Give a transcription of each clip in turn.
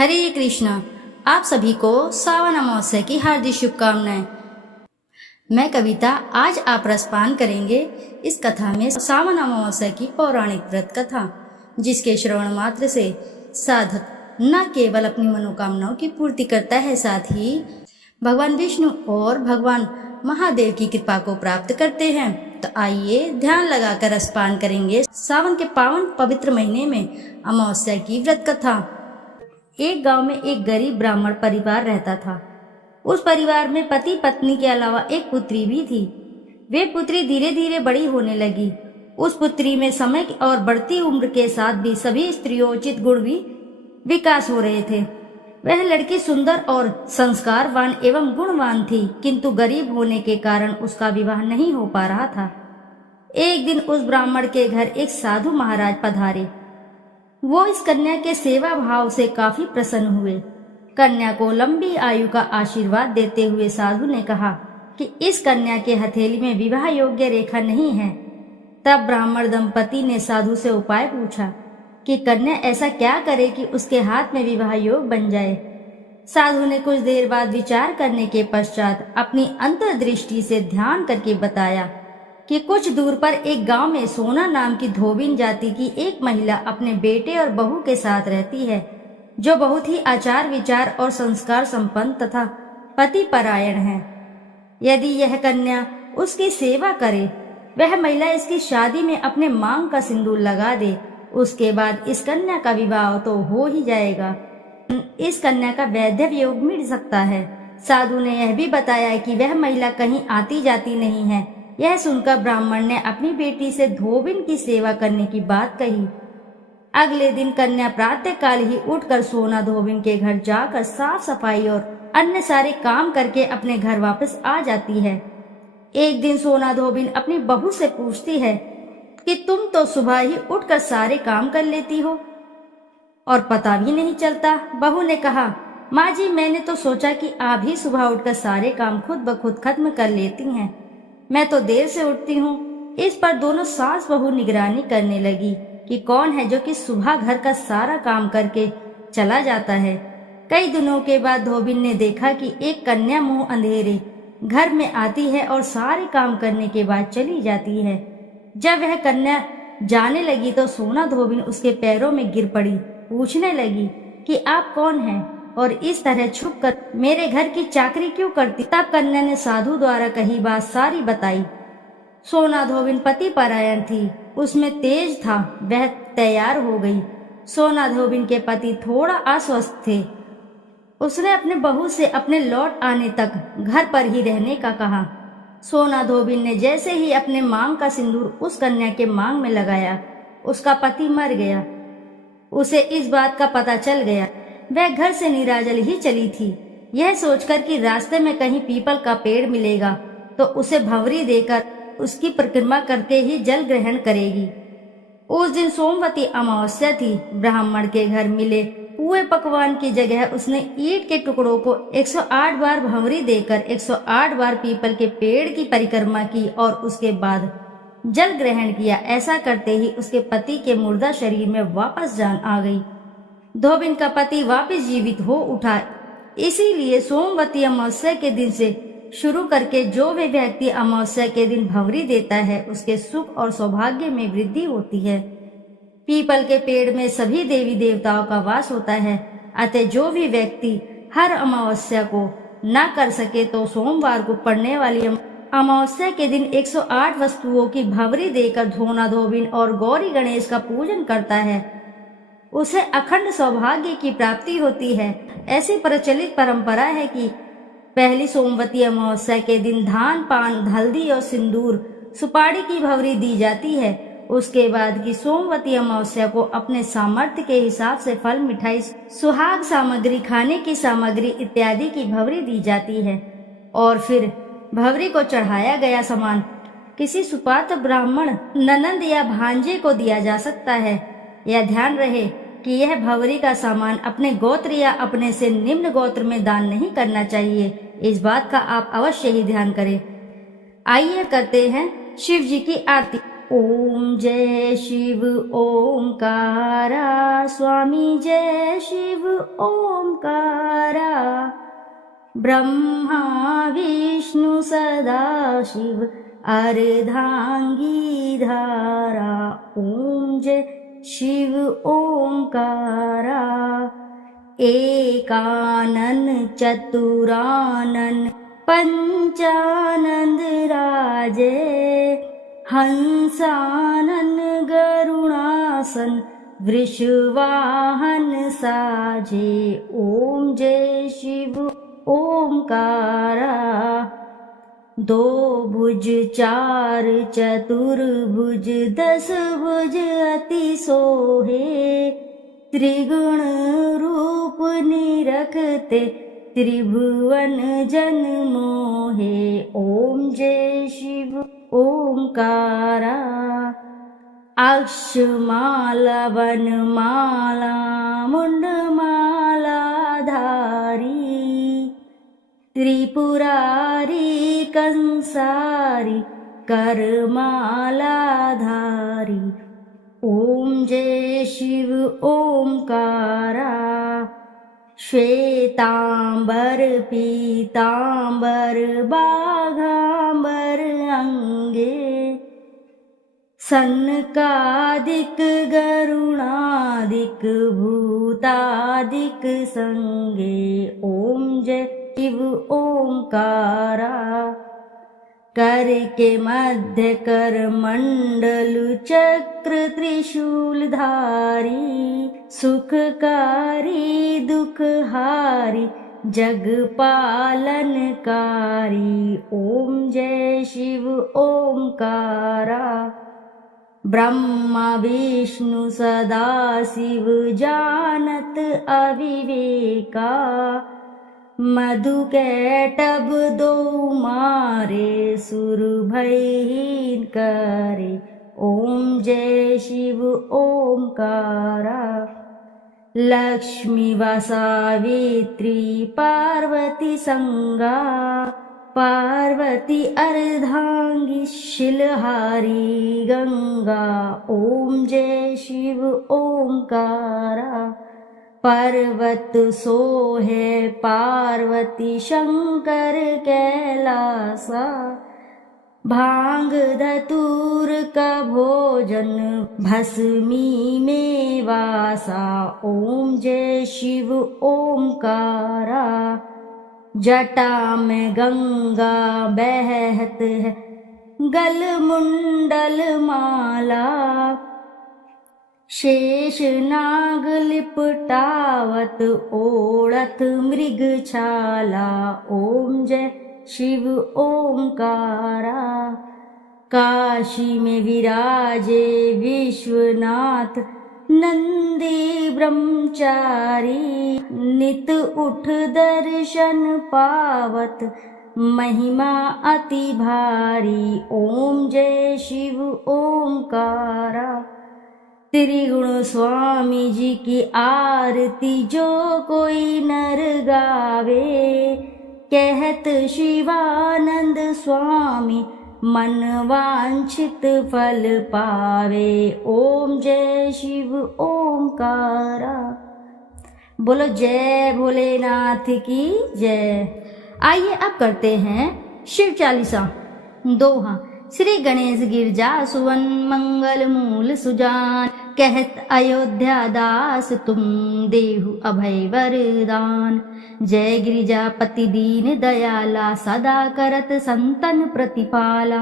हरे कृष्णा। आप सभी को सावन अमावस्या की हार्दिक शुभकामनाएं। मैं कविता आज आप रसपान करेंगे इस कथा में सावन अमावस्या की पौराणिक व्रत कथा, जिसके श्रवण मात्र से साधक न केवल अपनी मनोकामनाओं की पूर्ति करता है, साथ ही भगवान विष्णु और भगवान महादेव की कृपा को प्राप्त करते हैं। तो आइए ध्यान लगाकर रसपान करेंगे सावन के पावन पवित्र महीने में अमावस्या की व्रत कथा। एक गांव में एक गरीब ब्राह्मण परिवार रहता था। उस परिवार में पति पत्नी के अलावा एक पुत्री भी थी। वे पुत्री धीरे धीरे बड़ी होने लगी। उस पुत्री में समय और बढ़ती उम्र के साथ भी सभी स्त्रियोचित गुण भी विकास हो रहे थे। वह लड़की सुंदर और संस्कारवान एवं गुणवान थी, किंतु गरीब होने के कारण उसका विवाह नहीं हो पा रहा था। एक दिन उस ब्राह्मण के घर एक साधु महाराज पधारे। वो इस कन्या के सेवा भाव से काफी प्रसन्न हुए। कन्या को लंबी आयु का आशीर्वाद देते हुए साधु ने कहा कि इस कन्या के हथेली में विवाह योग्य रेखा नहीं है। तब ब्राह्मण दंपति ने साधु से उपाय पूछा कि कन्या ऐसा क्या करे कि उसके हाथ में विवाह योग बन जाए। साधु ने कुछ देर बाद विचार करने के पश्चात अपनी अंतर्दृष्टि से ध्यान करके बताया कि कुछ दूर पर एक गांव में सोना नाम की धोबिन जाति की एक महिला अपने बेटे और बहू के साथ रहती है, जो बहुत ही आचार विचार और संस्कार संपन्न तथा पति परायण है। यदि यह कन्या उसकी सेवा करे, वह महिला इसकी शादी में अपने मांग का सिंदूर लगा दे, उसके बाद इस कन्या का विवाह तो हो ही जाएगा। इस कन्या का वैधव्य योग मिल सकता है। साधु ने यह भी बताया कि वह महिला कहीं आती जाती नहीं है। यह सुनकर ब्राह्मण ने अपनी बेटी से धोबिन की सेवा करने की बात कही। अगले दिन कन्या प्रातः काल ही उठकर सोना धोबिन के घर जाकर साफ सफाई और अन्य सारे काम करके अपने घर वापस आ जाती है। एक दिन सोना धोबिन अपनी बहू से पूछती है कि तुम तो सुबह ही उठकर सारे काम कर लेती हो और पता भी नहीं चलता। बहू ने कहा, माँ जी, मैंने तो सोचा कि आप ही सुबह उठकर सारे काम खुद ब खुद खत्म कर लेती हैं। मैं तो देर से उठती हूँ। इस पर दोनों सास बहू निगरानी करने लगी कि कौन है जो कि सुबह घर का सारा काम करके चला जाता है। कई दिनों के बाद धोबिन ने देखा कि एक कन्या मुंह अंधेरे घर में आती है और सारे काम करने के बाद चली जाती है। जब वह कन्या जाने लगी तो सोना धोबिन उसके पैरों में गिर पड़ी। पूछने लगी कि आप कौन हैं और इस तरह छुपकर मेरे घर की चाकरी क्यों करती। तब कन्या ने साधु द्वारा कही बात सारी बताई। सोना धोबिन पति परायण थी, उसमें तेज था। वह तैयार हो गई। सोना धोबिन के पति थोड़ा अस्वस्थ थे। उसने अपने बहू से अपने लौट आने तक घर पर ही रहने का कहा। सोना धोबिन ने जैसे ही अपने मांग का सिंदूर उस कन्या के मांग में लगाया, उसका पति मर गया। उसे इस बात का पता चल गया। वह घर से निराजल ही चली थी। यह सोचकर कि रास्ते में कहीं पीपल का पेड़ मिलेगा तो उसे भंवरी देकर उसकी परिक्रमा करके ही जल ग्रहण करेगी। उस दिन सोमवती अमावस्या थी। ब्राह्मण के घर मिले पुए पकवान की जगह उसने ईंट के टुकड़ों को 108 बार भंवरी देकर 108 बार पीपल के पेड़ की परिक्रमा की और उसके बाद जल ग्रहण किया। ऐसा करते ही उसके पति के मुर्दा शरीर में वापस जान आ गई। धोबिन का पति वापस जीवित हो उठा। इसीलिए सोमवती अमावस्या के दिन से शुरू करके जो भी व्यक्ति अमावस्या के दिन भंवरी देता है, उसके सुख और सौभाग्य में वृद्धि होती है। पीपल के पेड़ में सभी देवी देवताओं का वास होता है। अतः जो भी व्यक्ति हर अमावस्या को न कर सके तो सोमवार को पड़ने वाली अमावस्या के दिन 108 वस्तुओं की भंवरी देकर धोना धोबिन और गौरी गणेश का पूजन करता है, उसे अखंड सौभाग्य की प्राप्ति होती है। ऐसी प्रचलित परंपरा है कि पहली सोमवती अमावस्या के दिन धान, पान, हल्दी और सिंदूर, सुपारी की भंवरी दी जाती है। उसके बाद की सोमवती अमावस्या को अपने सामर्थ्य के हिसाब से फल, मिठाई, सुहाग सामग्री, खाने की सामग्री इत्यादि की भंवरी दी जाती है और फिर भंवरी को चढ़ाया गया सामान किसी सुपात्र ब्राह्मण, ननंद या भांजे को दिया जा सकता है। यह ध्यान रहे कि यह भंवरी का सामान अपने गोत्र या अपने से निम्न गोत्र में दान नहीं करना चाहिए। इस बात का आप अवश्य ही ध्यान करें। आइए करते हैं शिव जी की आरती। ओम जय शिव ओमकारा, स्वामी जय शिव ओमकारा। ब्रह्मा विष्णु सदाशिव अर्धांगी धारा, ओम जय शिव ओमकारा। एकानन चतुरानन पंचानंद राजे, हंसानन गरुणासन वृषवाहन साजे, ओम जय शिव ओमकारा। दो भुज चार चतुर्भुज दस भुज अति सोहे, त्रिगुण रूप निरखते त्रिभुवन जन मोहे, ओम जय शिव ओमकारा। अक्षमाला वनमाला मुंडमाला धारी, त्रिपुरारी कंसारी करमाला धारी, ओम जय शिव ओमकारा। श्वेतांबर पीतांबर बाघांबर अंगे, सनकादिक गरुणादिक भूतादिक संगे, ओम जय शिव ओमकारा। कर के मध्य कर मंडल चक्र त्रिशूल धारी, सुखकारी दुखहारी जग पालनकारी, ओम जय शिव ओमकारा। ब्रह्मा विष्णु सदाशिव जानत अविवेका, मधु कैटभ दो मारे सुर भयहीन करे, ओम जय शिव ओमकारा। लक्ष्मी व सावित्री पार्वती संगा, पार्वती अर्धांगी शिलहारी गंगा, ओम जय शिव ओमकारा। पर्वत सोहे पार्वती शंकर कैलासा, भांग धतूर का भोजन भस्मी में वासा, ओम जय शिव ओमकारा। जटा में गंगा बहत है गल मुंडल माला, शेष नाग लिपटावत ओढ़त मृग छाला, ओम जय शिव ओमकारा। काशी में विराजे विश्वनाथ नंदी ब्रह्मचारी, नित उठ दर्शन पावत महिमा अति भारी, ओम जय शिव ओमकारा। त्रिगुण स्वामी जी की आरती जो कोई नर गावे, कहत शिवानंद स्वामी मन वांछित फल पावे, ओम जय शिव ओमकारा। बोलो जय भोलेनाथ की जय। आइए अब करते हैं शिव चालीसा दोहा। श्री गणेश गिरजा सुवन मंगल मूल सुजान, कहत अयोध्या दास तुम देहु अभय वरदान। जय गिरिजापति दीन दयाला, सदा करत संतन प्रतिपाला।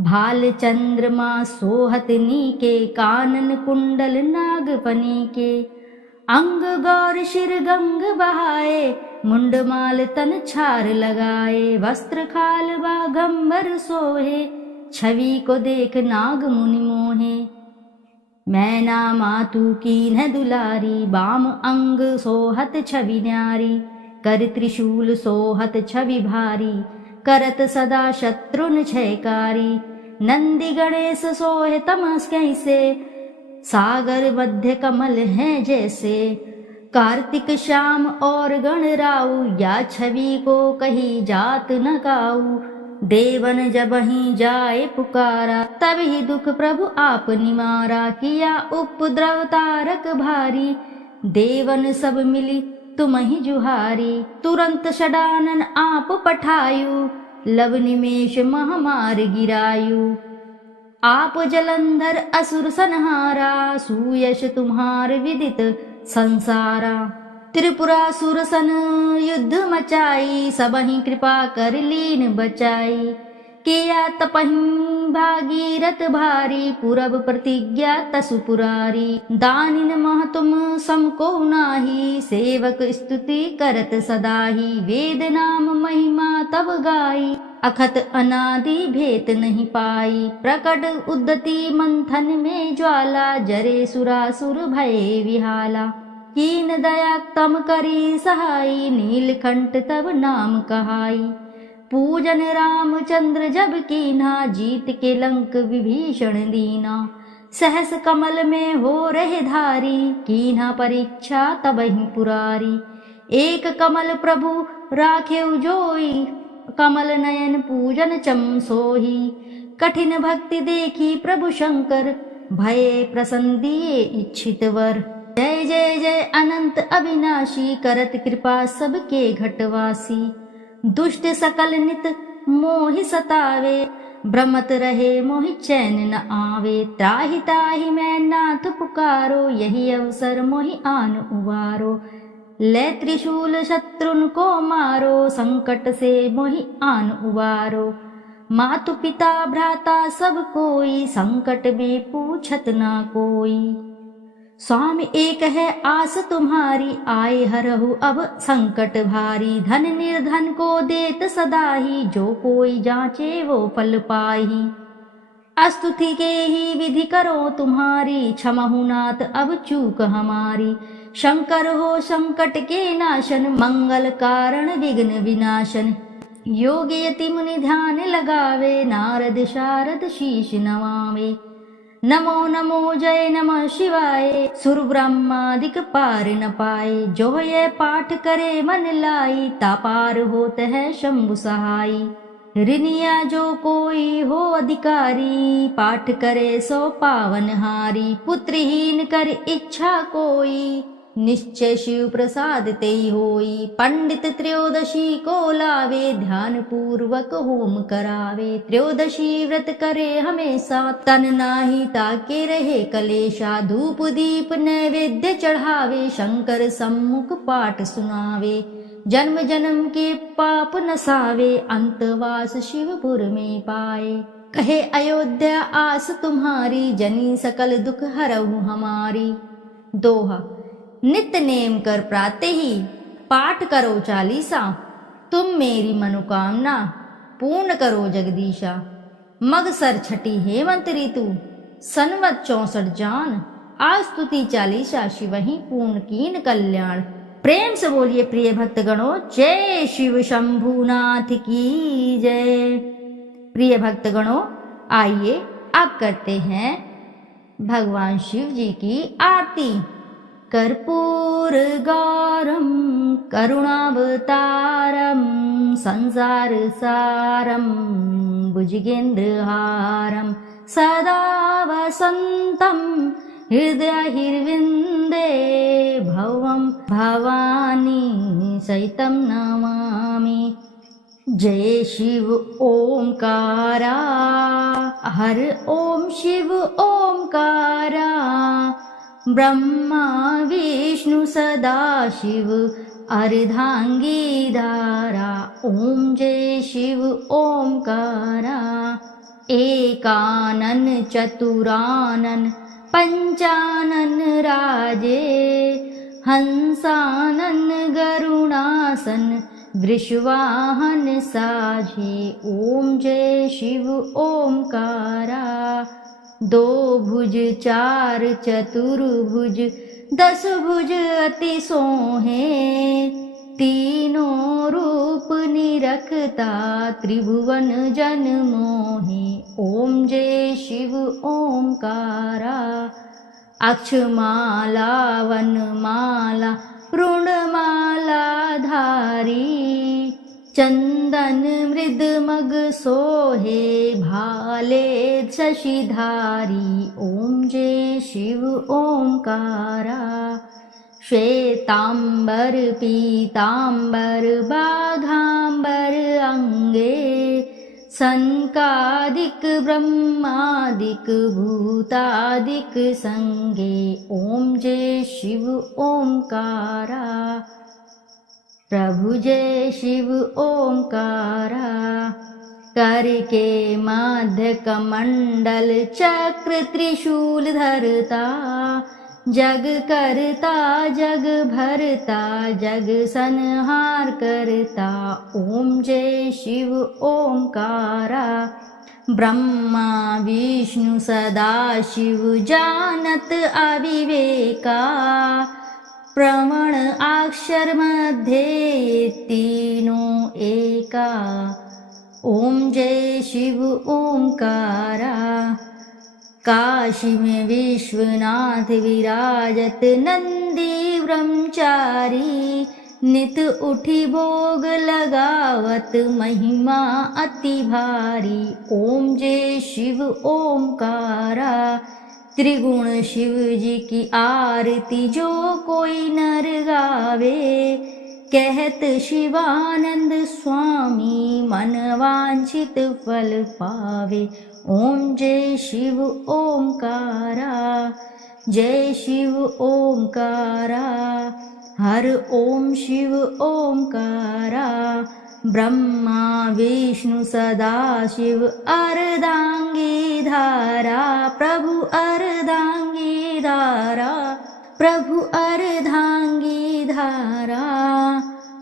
भाल चंद्रमा सोहत नीके, कानन कुंडल नागफनी के। अंग गौर शिर गंग बहाए, मुंडमाल तन छार लगाए। वस्त्र खाल बागंबर सोहे, छवि को देख नाग मुनि मोहे। मैना मातु कीन्ह दुलारी, बाम अंग सोहत छवि न्यारी। कर त्रिशूल सोहत छवि भारी, करत सदा शत्रुन क्षयकारी। नंदी गणेश सोहे तमस कैसे, सागर मध्य कमल हैं जैसे। कार्तिक श्याम और गणराऊ, या छवि को कही जात न काऊ। देवन जब ही जाए पुकारा, तब ही दुख प्रभु आप निवारा। किया उपद्रव तारक भारी, देवन सब मिली तुम ही जुहारी। तुरंत षडानन आप पठायु, लव निमेष महामार गिरायु। आप जलंधर असुर संहारा, सुयश तुम्हार विदित संसारा। त्रिपुरासुर सन युद्ध मचाई, सबहि कृपा कर लीन बचाई। किया तपहि भागीरथ भारी, पूरब प्रतिज्ञा तसु पुरारी। दानिन मह तुम समको नाही, सेवक स्तुति करत सदाही। वेद नाम महिमा तब गाई, अखत अनादि भेत नहीं पाई। प्रकट उद्यति मंथन में ज्वाला, जरे सुरासुर भये विहाला। कीन दया तम करी सहाई, नीलकंठ तब नाम कहाई। पूजन रामचंद्र जब कीन्हा, जीत के लंक विभीषण दीना। सहस कमल में हो रहे धारी, कीन्हा परीक्षा तबहि पुरारी। एक कमल प्रभु राखेउ जोई, कमल नयन पूजन चम सोही। कठिन भक्ति देखी प्रभु शंकर, भये प्रसन्न दिए इच्छित वर। जय जय जय अनंत अविनाशी, करत कृपा सबके घटवासी। दुष्ट सकल नित मोहि सतावे, भ्रमत रहे मोहि चैन न आवे। त्राहि ताहि मैं नाथ पुकारो, यही अवसर मोहि आन उबारो। ले त्रिशूल शत्रुन को मारो, संकट से मोहि आन उबारो। मातु पिता भ्राता सब कोई, संकट में पूछत ना कोई। स्वामी एक है आस तुम्हारी, आए हरहु अब संकट भारी। धन निर्धन को देत सदाही, जो कोई जांचे वो फल पाही। स्तुति के ही विधि करो तुम्हारी, क्षमहु नाथ अब चूक हमारी। शंकर हो संकट के नाशन, मंगल कारण विघ्न विनाशन। योगी यति मुनि ध्यान लगावे, नारद शारद शीश नवावे। नमो नमो जय नमः शिवाय, सुर ब्रह्मादिक पार न पाए। जो ये पाठ करे मन लाई, तापार होत है शंभु सहाई। ऋनिया जो कोई हो अधिकारी, पाठ करे सो पावन हारी। पुत्रहीन कर इच्छा कोई, निश्चय शिव प्रसाद तेई होई। पंडित त्रयोदशी को लावे, ध्यान पूर्वक होम करावे। त्रयोदशी व्रत करे हमेशा, तन नाही ताके रहे कलेशा। धूप दीप नैवेद्य चढ़ावे, शंकर सम्मुख पाठ सुनावे। जन्म जन्म के पाप नसावे, अंतवास शिवपुर में पाए। कहे अयोध्या आस तुम्हारी, जनी सकल दुख हरहु हमारी। दोहा। नित्य नेम कर प्राते ही, पाठ करो चालीसा। तुम मेरी मनोकामना, पूर्ण करो जगदीशा। मगसर छठी हेमंत ऋतु, सनवत 64 जान। आज स्तुति चालीसा, शिवहि पूर्ण कीन कल्याण। प्रेम से बोलिए प्रिय भक्तगणों, जय शिव शंभुनाथ की जय। प्रिय भक्तगणों, आइए अब करते हैं भगवान शिव जी की आरती। कर्पूर गौरम करुणावतारम, संसार सारम भुजगेन्द्रहारम। सदा वसंतम हृदयहिर्विन्दे, भवं भवानी सहितं नमामि। जय शिव ओंकारा, हर ओम शिव ओंकारा। ब्रह्मा विष्णु सदा शिव, अर्धांगी धारा। ओम जय शिव ओंकारा। एकानन चतुरानन पंचानन राजे, हंसानन गरुणासन वृषवाहन साझे। ओम जय शिव ओंकारा। दो भुज चार चतुर्भुज, 10 भुज अति सोहे। तीनों रूप निरखता, त्रिभुवन जन मोहे। ओम जय शिव ओंकारा। अक्षमाला वनमाला ऋणमाला धारी, चंदन मृद मग सोहे भाले शशिधारी। ओम जय शिव ओंकारा। श्वेतांबर पीतांबर बाघांबर अंगे। सनकादिक ब्रह्मादिक भूतादिक संगे। ओम जय शिव ओंकारा। प्रभु जय शिव ओंकारा। करके मध्य कमंडल चक्र त्रिशूल धरता। जग करता जग भरता जग संहार करता। ओम जय शिव ओंकारा। ब्रह्मा विष्णु सदा शिव जानत अविवेका। प्रमाण अक्षर मध्ये तीनों एका। ओम जय शिव ओंकारा। काशी में विश्वनाथ विराजत नंदी ब्रह्मचारी। नित उठी भोग लगावत महिमा अति भारी। ओम जय शिव ओंकारा। त्रिगुण शिव जी की आरती जो कोई नर गावे। कहत शिवानंद स्वामी मन वांछित फल पावे। ओम जय शिव ओंकारा। जय शिव ओंकारा। हर ओम शिव ओंकारा। ब्रह्मा विष्णु सदा शिव अर्धांगी धारा। प्रभु अर्धांगी धारा। प्रभु अर्धांगी धारा।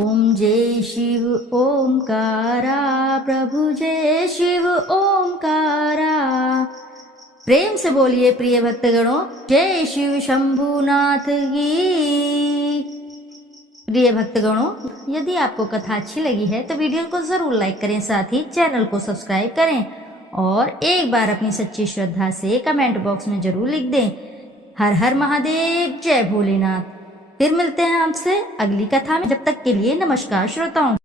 ओम जय शिव ओंकारा। प्रभु जय शिव ओंकारा। प्रेम से बोलिए प्रिय भक्तगणों, जय शिव शंभुनाथ की। प्रिय भक्तगणों, यदि आपको कथा अच्छी लगी है तो वीडियो को जरूर लाइक करें, साथ ही चैनल को सब्सक्राइब करें और एक बार अपनी सच्ची श्रद्धा से कमेंट बॉक्स में जरूर लिख दें, हर हर महादेव, जय भोलेनाथ। फिर मिलते हैं आपसे अगली कथा में। जब तक के लिए नमस्कार श्रोताओं।